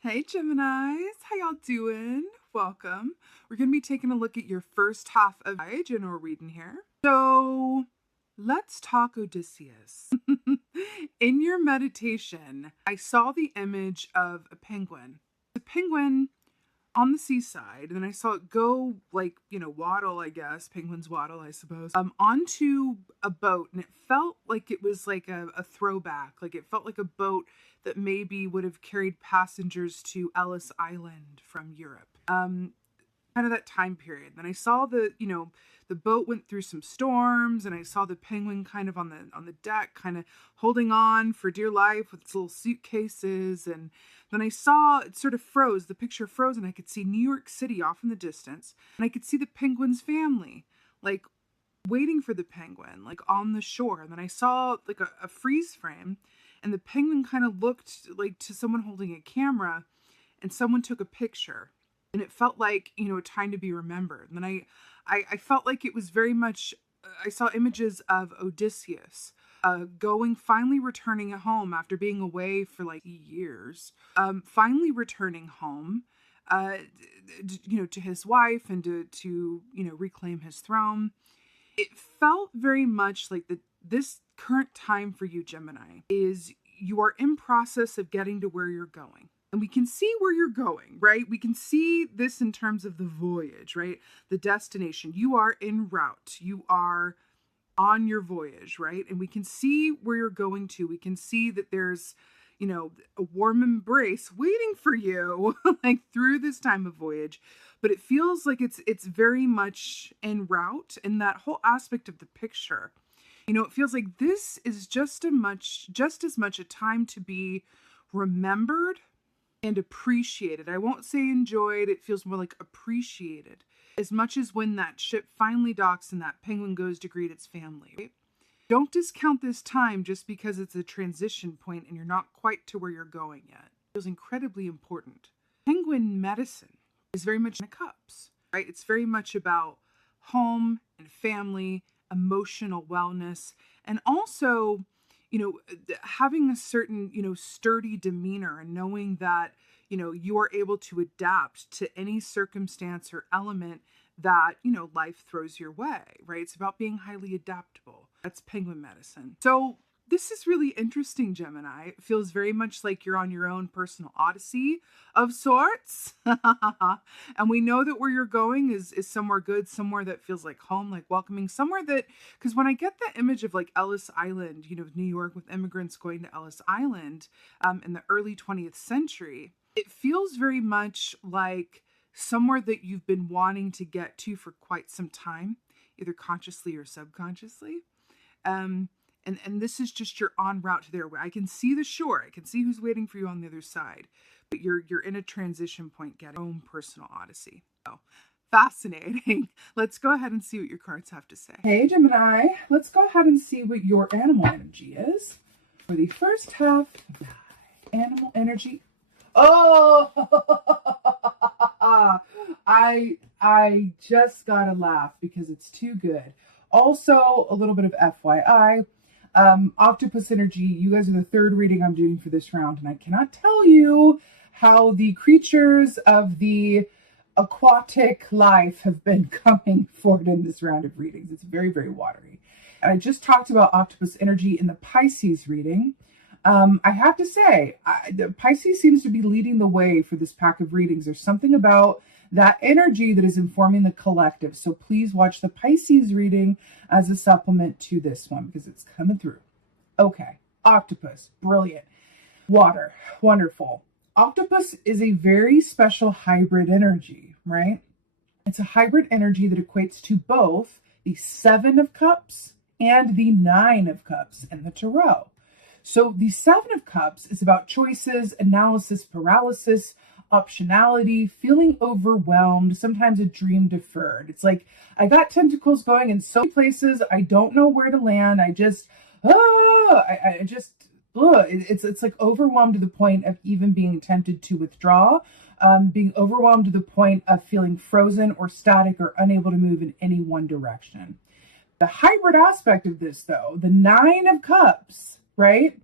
Hey Geminis, how y'all doing? Welcome. We're going to be taking a look at your first half of my general reading here. So let's talk Odysseus. In your meditation, I saw the image of a penguin. The penguin on the seaside, and then I saw it go waddle, I guess, penguins waddle, I suppose, onto a boat, and it felt like it was like a throwback, like it felt like a boat that maybe would have carried passengers to Ellis Island from Europe. Kind of that time period. Then I saw the boat went through some storms, and I saw the penguin kind of on the deck, kind of holding on for dear life with its little suitcases. And then I saw it sort of froze. The picture froze, and I could see New York City off in the distance, and I could see the penguin's family, like waiting for the penguin, like on the shore. And then I saw like a freeze frame, and the penguin kind of looked like to someone holding a camera, and someone took a picture. And it felt like, a time to be remembered. And then I felt like it was very much, I saw images of Odysseus finally returning home after being away for like years, finally returning home, to his wife and to reclaim his throne. It felt very much like this current time for you, Gemini, is you are in process of getting to where you're going. And we can see where you're going, right? We can see this in terms of the voyage, right? The destination. You are en route. You are on your voyage, right? And we can see where you're going to. We can see that there's, a warm embrace waiting for you, like through this time of voyage. But it feels like it's very much en route, and that whole aspect of the picture. It feels like this is just as much a time to be remembered and appreciated. I won't say enjoyed, it feels more like appreciated, as much as when that ship finally docks and that penguin goes to greet its family. Right? Don't discount this time just because it's a transition point and you're not quite to where you're going yet. It feels incredibly important. Penguin medicine is very much in the cups, right? It's very much about home and family, emotional wellness, and also having a certain, sturdy demeanor, and knowing that, you are able to adapt to any circumstance or element that, life throws your way, right? It's about being highly adaptable. That's penguin medicine. So this is really interesting, Gemini. It feels very much like you're on your own personal odyssey of sorts. And we know that where you're going is somewhere good, somewhere that feels like home, like welcoming, somewhere that, because when I get the image of like Ellis Island, New York with immigrants going to Ellis Island in the early 20th century, it feels very much like somewhere that you've been wanting to get to for quite some time, either consciously or subconsciously. And this is just your en route to there. I can see the shore. I can see who's waiting for you on the other side. But you're in a transition point, getting your own personal odyssey. So fascinating. Let's go ahead and see what your cards have to say. Hey, Gemini. Let's go ahead and see what your animal energy is for the first half of animal energy. Oh, I just gotta laugh because it's too good. Also, a little bit of FYI. Octopus energy, you guys are the third reading I'm doing for this round, and I cannot tell you how the creatures of the aquatic life have been coming forward in this round of readings. It's very, very watery. And I just talked about octopus energy in the Pisces reading. I have to say, the Pisces seems to be leading the way for this pack of readings. There's something about that energy that is informing the collective. So please watch the Pisces reading as a supplement to this one because it's coming through. Okay, octopus, brilliant. Water, wonderful. Octopus is a very special hybrid energy, right? It's a hybrid energy that equates to both the 7 of Cups and the 9 of Cups in the Tarot. So the 7 of Cups is about choices, analysis, paralysis, optionality, feeling overwhelmed, sometimes a dream deferred. It's like, I got tentacles going in so many places, I don't know where to land. It's like overwhelmed to the point of even being tempted to withdraw, being overwhelmed to the point of feeling frozen or static or unable to move in any one direction. The hybrid aspect of this, though, the 9 of Cups, right,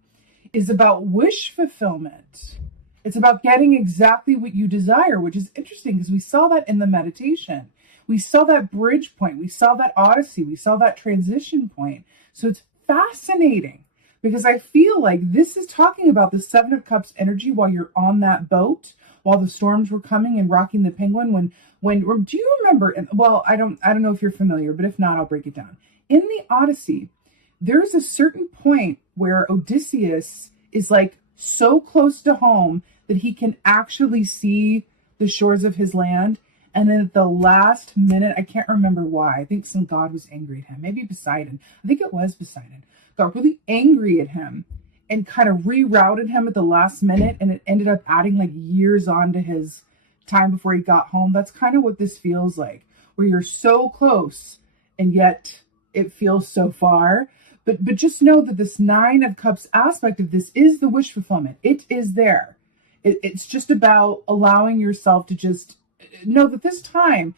is about wish fulfillment. It's about getting exactly what you desire, which is interesting because we saw that in the meditation. We saw that bridge point. We saw that odyssey. We saw that transition point. So it's fascinating because I feel like this is talking about the Seven of Cups energy while you're on that boat, while the storms were coming and rocking the penguin. Do you remember? Well, I don't know if you're familiar, but if not, I'll break it down. In the Odyssey, there's a certain point where Odysseus is like so close to home that he can actually see the shores of his land. And then at the last minute, I can't remember why. I think some god was angry at him. Maybe Poseidon. I think it was Poseidon. Got really angry at him and kind of rerouted him at the last minute. And it ended up adding like years on to his time before he got home. That's kind of what this feels like, where you're so close and yet it feels so far. But just know that this Nine of Cups aspect of this is the wish fulfillment. It is there. It's just about allowing yourself to just know that this time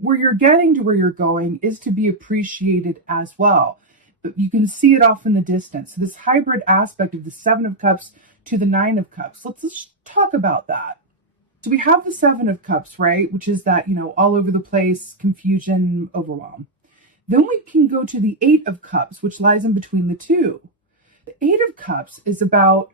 where you're getting to where you're going is to be appreciated as well. But you can see it off in the distance. So this hybrid aspect of the Seven of Cups to the Nine of Cups. Let's talk about that. So we have the Seven of Cups, right? Which is that, all over the place, confusion, overwhelm. Then we can go to the Eight of Cups, which lies in between the two. The Eight of Cups is about,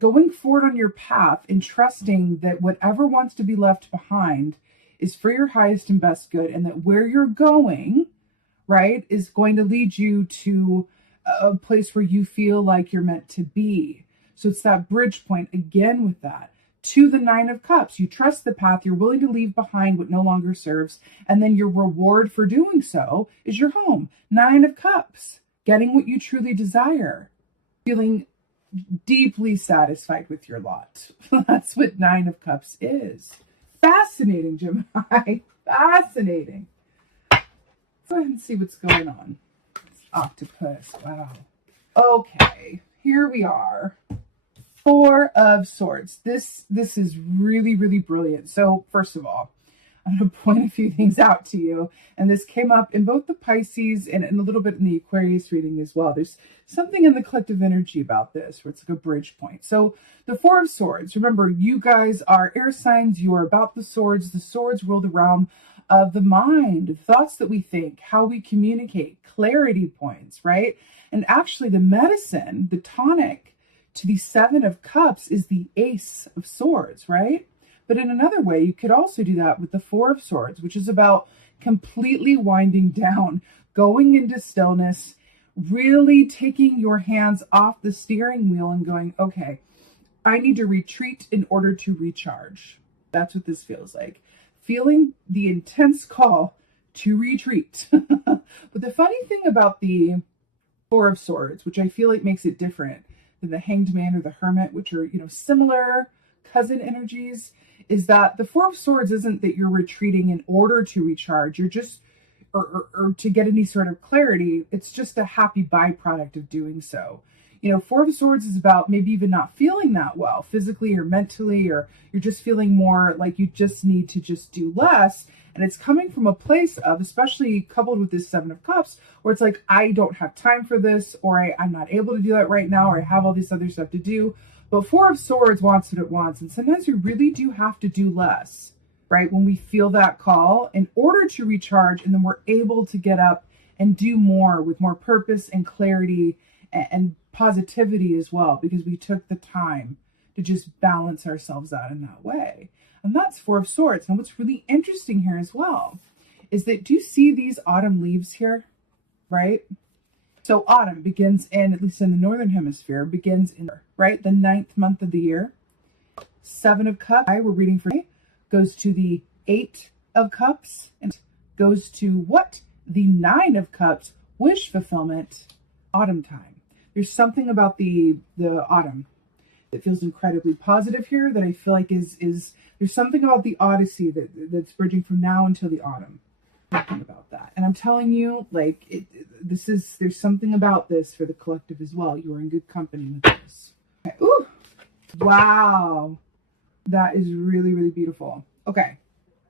going forward on your path and trusting that whatever wants to be left behind is for your highest and best good, and that where you're going, right, is going to lead you to a place where you feel like you're meant to be. So it's that bridge point again with that. To the Nine of Cups, you trust the path, you're willing to leave behind what no longer serves, and then your reward for doing so is your home. Nine of Cups, getting what you truly desire, feeling deeply satisfied with your lot. That's what Nine of Cups is. Fascinating, Gemini. Fascinating. Let's go ahead and see what's going on. Octopus. Wow. Okay, here we are. Four of Swords. This is really, really brilliant. So first of all, I'm going to point a few things out to you. And this came up in both the Pisces and a little bit in the Aquarius reading as well. There's something in the collective energy about this where it's like a bridge point. So the Four of Swords, remember, you guys are air signs. You are about the swords. The swords rule the realm of the mind, the thoughts that we think, how we communicate, clarity points, right? And actually the medicine, the tonic to the Seven of Cups is the Ace of Swords, right? But in another way, you could also do that with the Four of Swords, which is about completely winding down, going into stillness, really taking your hands off the steering wheel and going, okay, I need to retreat in order to recharge. That's what this feels like. Feeling the intense call to retreat. But the funny thing about the Four of Swords, which I feel like makes it different than the Hanged Man or the Hermit, which are, similar cousin energies, is that the Four of Swords isn't that you're retreating in order to recharge. You're just, or to get any sort of clarity. It's just a happy byproduct of doing so. Four of Swords is about maybe even not feeling that well physically or mentally, or you're just feeling more like you just need to just do less. And it's coming from a place of, especially coupled with this Seven of Cups, where it's like, I don't have time for this, or I'm not able to do that right now, or I have all this other stuff to do. But Four of Swords wants what it wants. And sometimes we really do have to do less, right? When we feel that call in order to recharge, and then we're able to get up and do more with more purpose and clarity and positivity as well, because we took the time to just balance ourselves out in that way. And that's Four of Swords. And what's really interesting here as well is that, do you see these autumn leaves here, right? So autumn begins in, at least in the Northern Hemisphere, begins in, right, the 9th month of the year. Seven of Cups, we're reading for today, goes to the Eight of Cups, and goes to what? The Nine of Cups, wish fulfillment, autumn time. There's something about the autumn that feels incredibly positive here, that I feel like is there's something about the Odyssey that's bridging from now until the autumn. Talking about that, and I'm telling you, like, there's something about this for the collective as well. You are in good company with this. Okay. Ooh, wow, that is really, really beautiful. Okay,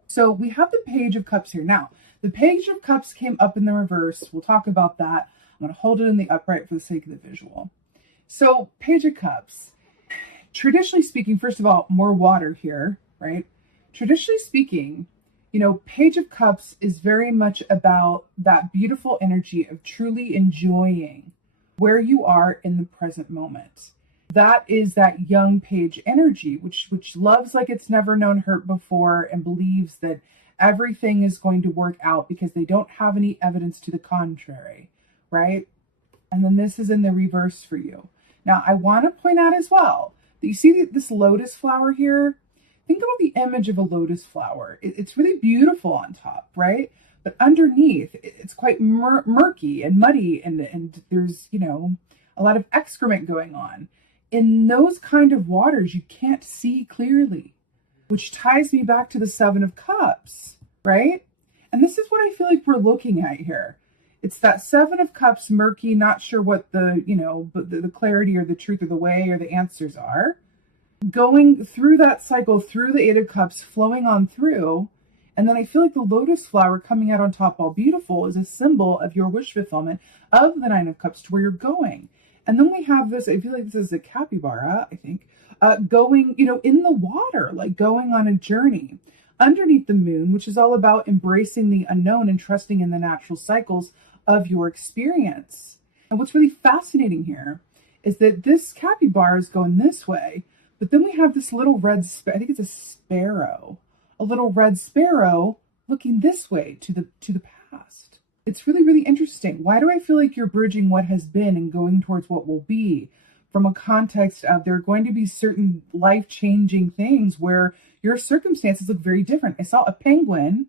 so we have the Page of Cups here. Now, the Page of Cups came up in the reverse. We'll talk about that. I'm going to hold it in the upright for the sake of the visual. So, Page of Cups. traditionally speaking, first of all, more water here, right? Traditionally speaking, you know, Page of Cups is very much about that beautiful energy of truly enjoying where you are in the present moment. That is that young page energy, which loves like it's never known hurt before and believes that everything is going to work out because they don't have any evidence to the contrary, right? And then this is in the reverse for you. Now, I want to point out as well that you see this lotus flower here. Think about the image of a lotus flower. It's really beautiful on top, right? But underneath, it's quite murky and muddy, and there's, you know, a lot of excrement going on. In those kind of waters, you can't see clearly, which ties me back to the Seven of Cups, right? And this is what I feel like we're looking at here. It's that Seven of Cups, murky, not sure what the, you know, but the clarity or the truth or the way or the answers are. Going through that cycle, through the Eight of Cups, flowing on through. And then I feel like the lotus flower coming out on top all beautiful is a symbol of your wish fulfillment of the Nine of Cups to where you're going. And then we have this, I feel like this is a capybara, I think, going, you know, in the water, like going on a journey underneath the moon, which is all about embracing the unknown and trusting in the natural cycles of your experience. And what's really fascinating here is that this capybara is going this way, but then we have this little red, I think it's a sparrow, a little red sparrow looking this way to the past. It's really, really interesting. Why do I feel like you're bridging what has been and going towards what will be from a context of there are going to be certain life-changing things where your circumstances look very different? I saw a penguin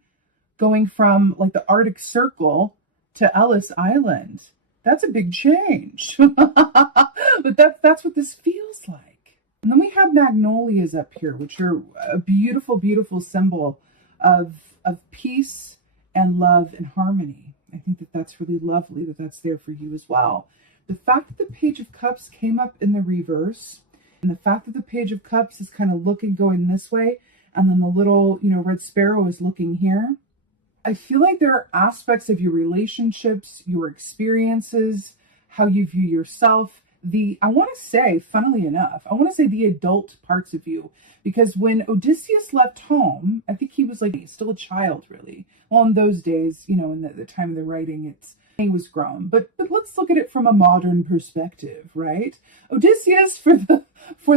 going from like the Arctic Circle to Ellis Island. That's a big change. But that's what this feels like. And then we have magnolias up here, which are a beautiful, beautiful symbol of peace and love and harmony. I think that that's really lovely that that's there for you as well. The fact that the Page of Cups came up in the reverse, and the fact that the Page of Cups is kind of looking, going this way, and then the little, you know, red sparrow is looking here. I feel like there are aspects of your relationships, your experiences, how you view yourself, I want to say, funnily enough, I want to say the adult parts of you, because when Odysseus left home, I think he was like still a child, really. Well, in those days, you know, in the time of the writing, he was grown. But let's look at it from a modern perspective, right? Odysseus, for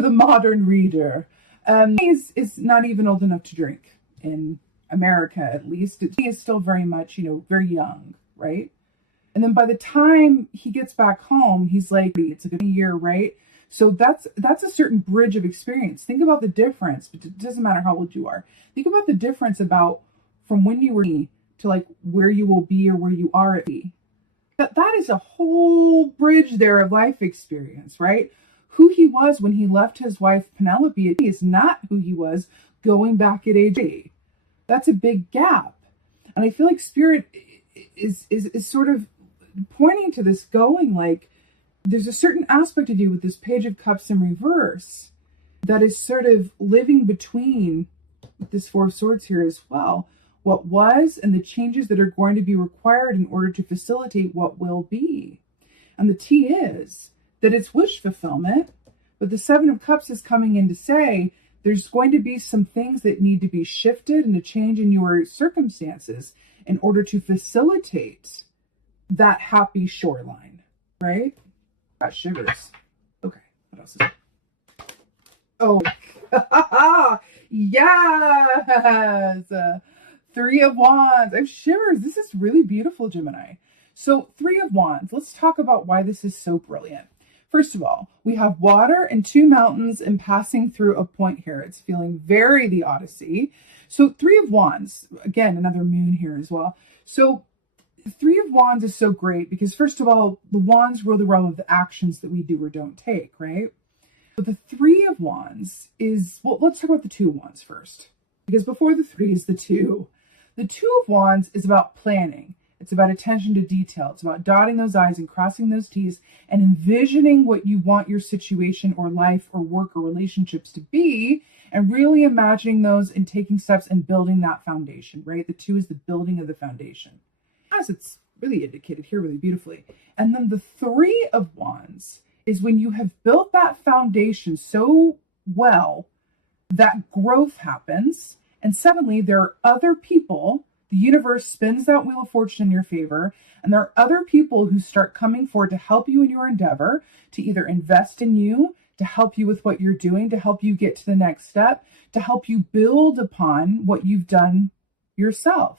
the modern reader, is not even old enough to drink in America, at least. He is still very much, you know, very young, right? And then by the time he gets back home, he's like, it's like a year, right? So that's a certain bridge of experience. Think about the difference. It doesn't matter how old you are. Think about the difference about from when you were to like where you will be or where you are at be. That is a whole bridge there of life experience, right? Who he was when he left his wife Penelope is not who he was going back at age 8. That's a big gap. And I feel like Spirit is sort of pointing to this, going like, there's a certain aspect of you with this Page of Cups in reverse that is sort of living between this Four of Swords here as well. What was and the changes that are going to be required in order to facilitate what will be. And the T is that it's wish fulfillment, but the Seven of Cups is coming in to say there's going to be some things that need to be shifted and a change in your circumstances in order to facilitate that happy shoreline, right? Got shivers. Okay, what else is there? Oh, yes! Three of Wands. I have shivers. This is really beautiful, Gemini. So, Three of Wands. Let's talk about why this is so brilliant. First of all, we have water and two mountains and passing through a point here. It's feeling very the Odyssey. So, Three of Wands. Again, another moon here as well. So, Three of Wands is so great because, first of all, the wands rule the realm of the actions that we do or don't take, right? But the Three of Wands is, well, let's talk about the Two of Wands first. Because before the three is the two. The Two of Wands is about planning. It's about attention to detail. It's about dotting those I's and crossing those T's and envisioning what you want your situation or life or work or relationships to be, and really imagining those and taking steps and building that foundation, right? The two is the building of the foundation, as it's really indicated here really beautifully. And then the Three of Wands is when you have built that foundation so well, that growth happens, and suddenly there are other people. The universe spins that wheel of fortune in your favor, and there are other people who start coming forward to help you in your endeavor, to either invest in you, to help you with what you're doing, to help you get to the next step, to help you build upon what you've done yourself.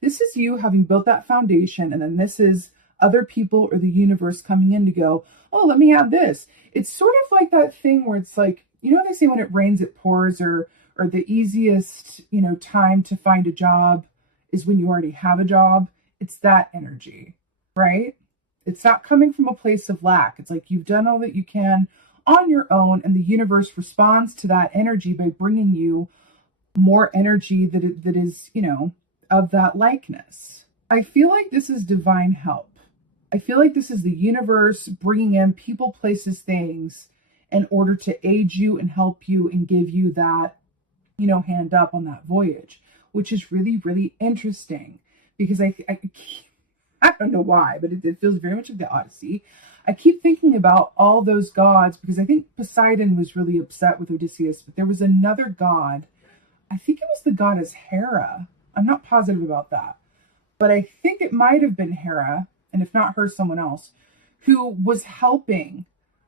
This is you having built that foundation, and then this is other people or the universe coming in to go, oh, let me have this. It's sort of like that thing where it's like, you know, they say when it rains, it pours, or the easiest, time to find a job is when you already have a job. It's that energy, right? It's not coming from a place of lack. It's like you've done all that you can on your own, and the universe responds to that energy by bringing you more energy that is, of that likeness. I feel like this is divine help. I feel like this is the universe bringing in people, places, things in order to aid you and help you and give you that, hand up on that voyage, which is really, really interesting because I don't know why, but it feels very much like the Odyssey. I keep thinking about all those gods because I think Poseidon was really upset with Odysseus, but there was another god. I think it was the goddess Hera. I'm not positive about that, but I think it might have been Hera, and if not her, someone else, who was helping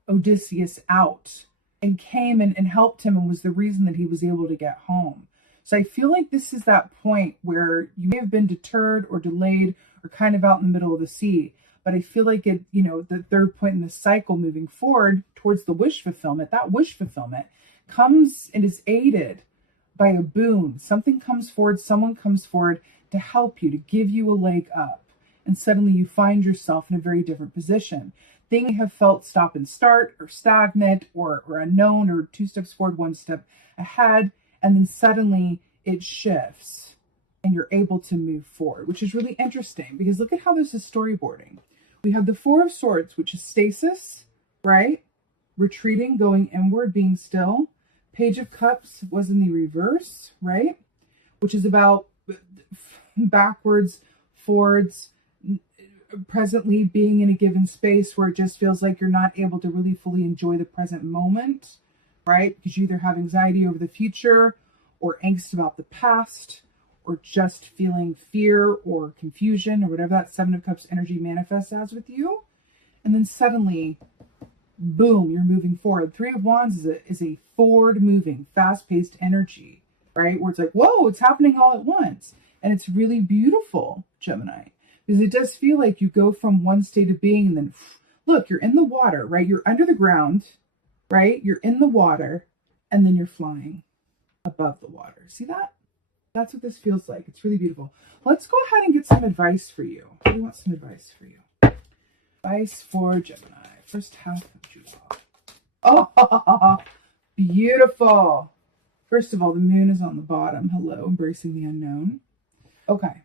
Odysseus out and came and helped him and was the reason that he was able to get home. So I feel like this is that point where you may have been deterred or delayed or kind of out in the middle of the sea. But I feel like it, the third point in the cycle moving forward towards the wish fulfillment, that wish fulfillment comes and is aided by a boon. Something comes forward, someone comes forward to help you, to give you a leg up. And suddenly you find yourself in a very different position. Things have felt stop and start or stagnant or unknown or 2 steps forward, 1 step ahead. And then suddenly it shifts and you're able to move forward, which is really interesting because look at how this is storyboarding. We have the 4 of Swords, which is stasis, right? Retreating, going inward, being still. Page of Cups was in the reverse, right? Which is about backwards, forwards, presently being in a given space where it just feels like you're not able to really fully enjoy the present moment, right? Because you either have anxiety over the future or angst about the past or just feeling fear or confusion or whatever that 7 of Cups energy manifests as with you. And then suddenly, boom, you're moving forward. 3 of Wands is a forward moving, fast-paced energy, right? Where it's like, whoa, it's happening all at once. And it's really beautiful, Gemini. Because it does feel like you go from one state of being and then, look, you're in the water, right? You're under the ground, right? You're in the water and then you're flying above the water. See that? That's what this feels like. It's really beautiful. Let's go ahead and get some advice for you. I really want some advice for you. Advice for Gemini. First half of July. Oh, beautiful. First of all, the moon is on the bottom. Hello, embracing the unknown. Okay.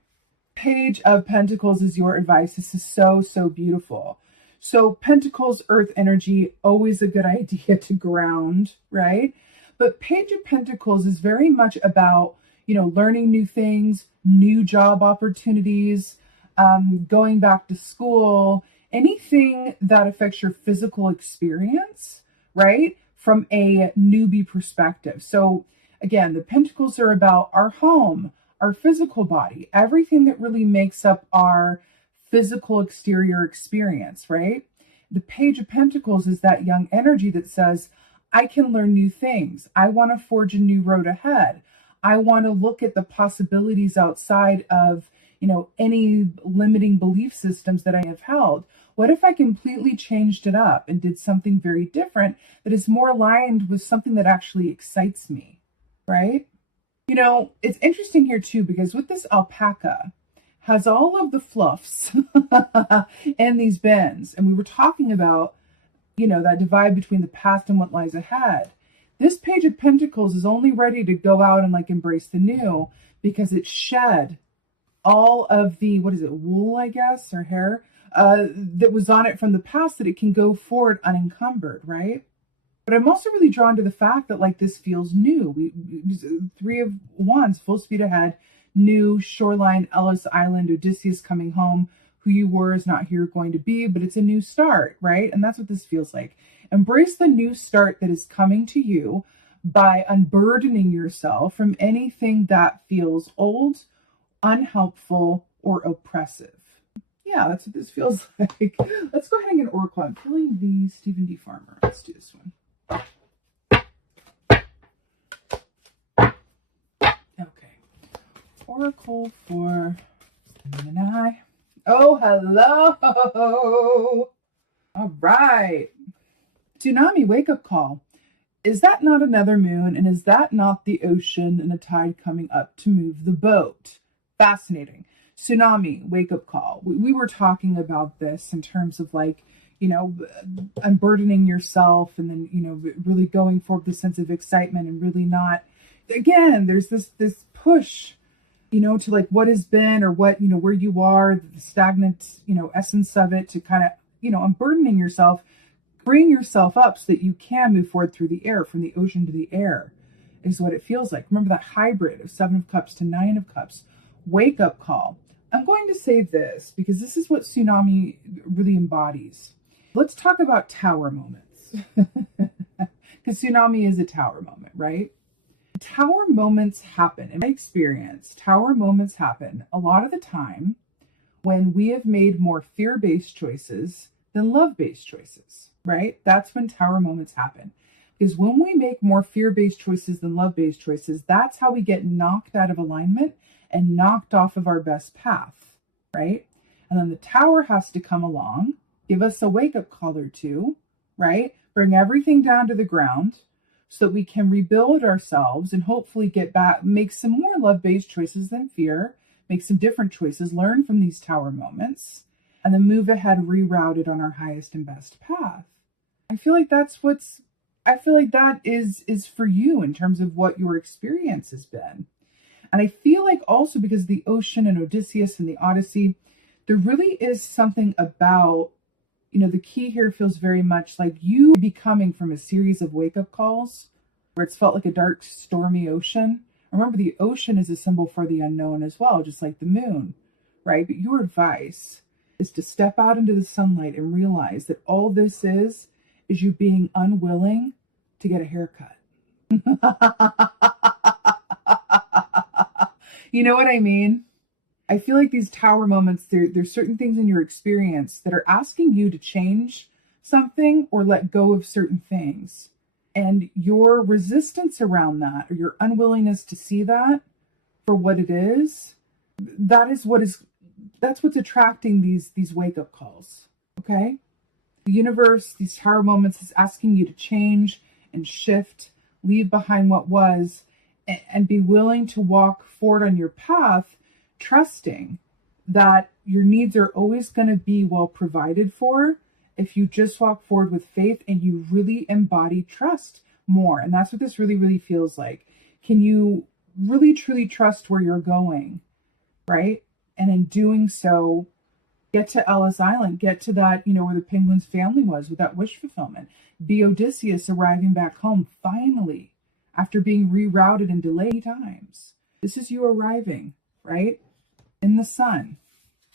Page of Pentacles is your advice. This is so, so beautiful. So Pentacles, earth energy, always a good idea to ground, right? But Page of Pentacles is very much about, learning new things, new job opportunities, going back to school, anything that affects your physical experience, right? From a newbie perspective. So again, the Pentacles are about our home, our physical body, everything that really makes up our physical exterior experience, right? The Page of Pentacles is that young energy that says, I can learn new things. I want to forge a new road ahead. I want to look at the possibilities outside of, any limiting belief systems that I have held. What if I completely changed it up and did something very different that is more aligned with something that actually excites me, right? It's interesting here too, because with this alpaca has all of the fluffs in these bins. And we were talking about, that divide between the past and what lies ahead. This Page of Pentacles is only ready to go out and embrace the new because it shed all of the, wool, I guess, or hair that was on it from the past, that it can go forward unencumbered, right? But I'm also really drawn to the fact that this feels new. We 3 of Wands, full speed ahead, new shoreline, Ellis Island, Odysseus coming home. Who you were is not who you're going to be, but it's a new start, right? And that's what this feels like. Embrace the new start that is coming to you by unburdening yourself from anything that feels old, unhelpful, or oppressive. Yeah, that's what this feels like. Let's go ahead and get an oracle. I'm feeling the Stephen D. Farmer. Let's do this one. Okay. Oracle for Gemini. Oh, hello. All right. Tsunami wake-up call. Is that not another moon? And is that not the ocean and a tide coming up to move the boat? Fascinating. Tsunami wake-up call. We were talking about this in terms of like, you know, unburdening yourself and then, you know, really going for the sense of excitement and really not, again, there's this push, you know, to like what has been or what, you know, where you are, the stagnant, you know, essence of it to kind of, you know, unburdening yourself, bring yourself up so that you can move forward through the air, from the ocean to the air is what it feels like. Remember that hybrid of 7 of Cups to 9 of Cups. Wake up call. I'm going to say this because this is what tsunami really embodies. Let's talk about tower moments. Because tsunami is a tower moment, right? Tower moments happen. In my experience, tower moments happen a lot of the time when we have made more fear-based choices than love-based choices, right? That's when tower moments happen. Because when we make more fear-based choices than love-based choices, that's how we get knocked out of alignment and knocked off of our best path, right? And then the tower has to come along, give us a wake-up call or two, right? Bring everything down to the ground so that we can rebuild ourselves and hopefully get back, make some more love-based choices than fear, make some different choices, learn from these tower moments, and then move ahead rerouted on our highest and best path. I feel like that is for you in terms of what your experience has been. And I feel like also because of the ocean and Odysseus and the Odyssey, there really is something about, you know, the key here feels very much like you becoming from a series of wake-up calls where it's felt like a dark, stormy ocean. Remember, the ocean is a symbol for the unknown as well, just like the moon, right? But your advice is to step out into the sunlight and realize that all this is you being unwilling to get a haircut. You know what I mean? I feel like these tower moments, there's certain things in your experience that are asking you to change something or let go of certain things. And your resistance around that, or your unwillingness to see that for what it is, that's what's attracting these wake-up calls, okay? The universe, these tower moments is asking you to change and shift, leave behind what was, and be willing to walk forward on your path, trusting that your needs are always going to be well provided for if you just walk forward with faith and you really embody trust more. And that's what this really, really feels like. Can you really, truly trust where you're going, right? And in doing so, get to Ellis Island, get to that, you know, where the penguin's family was with that wish fulfillment. Be Odysseus arriving back home finally after being rerouted and delayed times. This is you arriving, right? In the sun,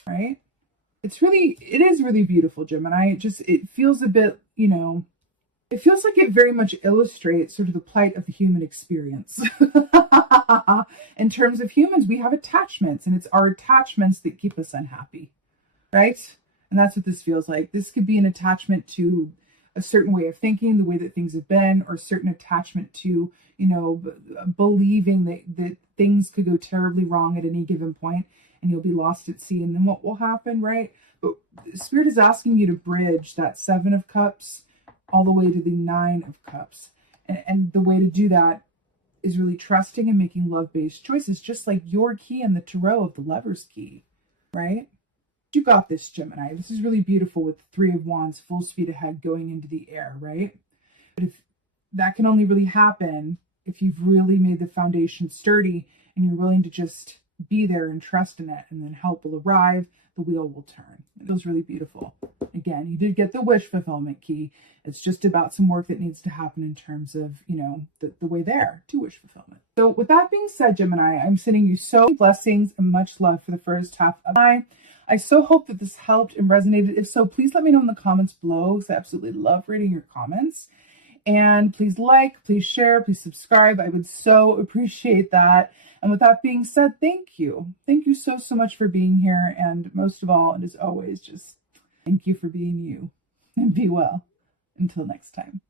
right? It is really beautiful, Gemini. It feels a bit, you know, it feels like it very much illustrates sort of the plight of the human experience. In terms of humans, we have attachments, and it's our attachments that keep us unhappy, right? And that's what this feels like. This could be an attachment to a certain way of thinking, the way that things have been, or a certain attachment to, you know, believing that things could go terribly wrong at any given point and you'll be lost at sea. And then what will happen, right? But Spirit is asking you to bridge that 7 of Cups all the way to the 9 of Cups. And the way to do that is really trusting and making love-based choices, just like your key in the tarot of the Lover's key, right? You got this, Gemini. This is really beautiful with 3 of Wands, full speed ahead, going into the air, right? But if that can only really happen if you've really made the foundation sturdy and you're willing to just be there and trust in it, and then help will arrive, the wheel will turn. It feels really beautiful. Again, you did get the wish fulfillment key. It's just about some work that needs to happen in terms of, you know, the way there to wish fulfillment. So with that being said, Gemini, I'm sending you so many blessings and much love for the first half of July. I so hope that this helped and resonated. If so, please let me know in the comments below, because I absolutely love reading your comments. And please like, please share, please subscribe. I would so appreciate that. And with that being said, thank you. Thank you so, so much for being here. And most of all, and as always, just thank you for being you. And be well. Until next time.